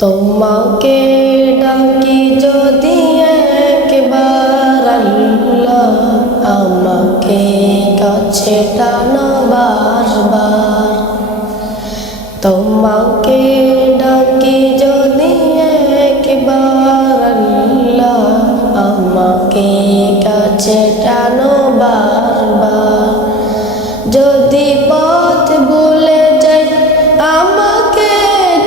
তোমাকে ডাকি যদি একবার আল্লাহ, আমাকে কাছে টানো বারবার। তোমাকে ডাকি যদি একবার আল্লাহ, আমাকে কাছে টানো বারবার। যদি পথ ভুলে যাই আমাকে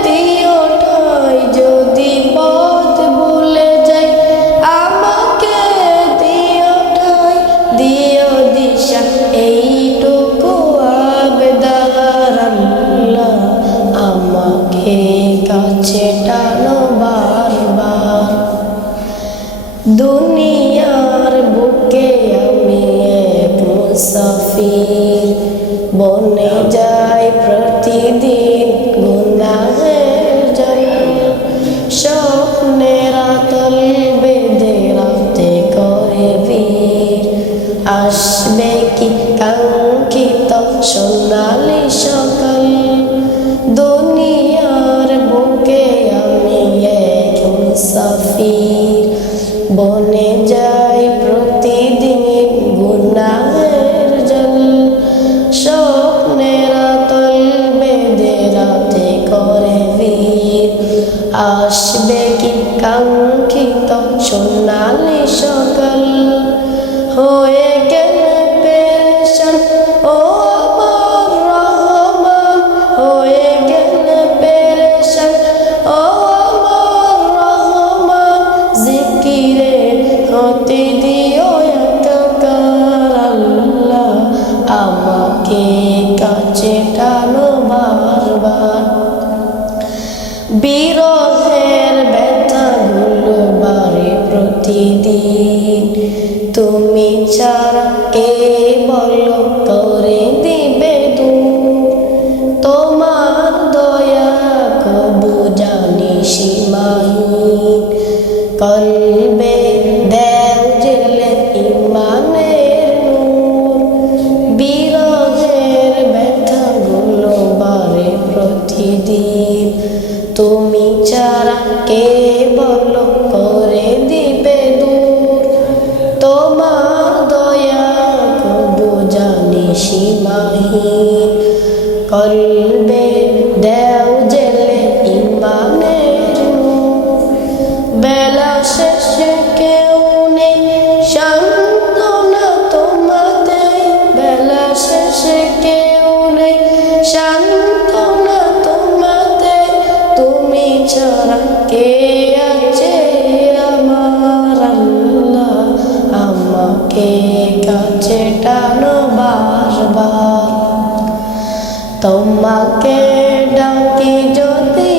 দিও ঠাই, যদি পথ ভুলে যাই আমাকে দিও ঠাই, দিও দিশা এইটুকু আবেদন আল্লাহ, আমাকে কাছে টানো বারবার। দুনিয়ার বুকে আমি এক মুসাফির, বনে যাই প্রতিদিন গুনাহের জল। স্বপ্নের আতল বেঁধে রাতে করে ভিড়, আসবে কি কাঙ্ক্ষিত সোনালি সকাল। দুনিয়ার বুকে আমি এক মুসাফির, বনে যাই প্রতিদিন গুনাহের জল। স্বপ্নের আতল বেঁধে রাতে করে ভিড়, আসবে কি কাঙ্ক্ষিত সোনালি সকাল। হয়ে গেলে পেরেশান ও আমার রহমান, হয়ে গেলে পেরেশান ও আমার রহমান। জিকিরে হতে দিও একাকার আল্লাহ, আমাকে কাছে টানো বারবার। বিরহের ব্যথাগুলো বাড়ে প্রতিদিন, তুমি ছাড়া কে বলো করে দিবে দূর। তোমার দয়া কবু জানি সীমাহীন, কলবে দেও জেলে ইমানের নূর। বিরহের ব্যথাগুলো বাড়ে প্রতিদিন, তুমি ছাড়া কে বলো করে দিবে দূর। তোমার দয়া কবু জানি সীমাহীন, কলবে দেও জেলে ইমানের নূর। বেলা শেষে কেউ নেই সান্ত্বনা তোমাতে, বেলা শেষে কেউ নেই সান্ত্বনা তোমাতে। তুমি ছাড়া কে আছে আমার আল্লাহ, আমাকে কাছে টানো বারবার। তোমাকে ডাকি যদি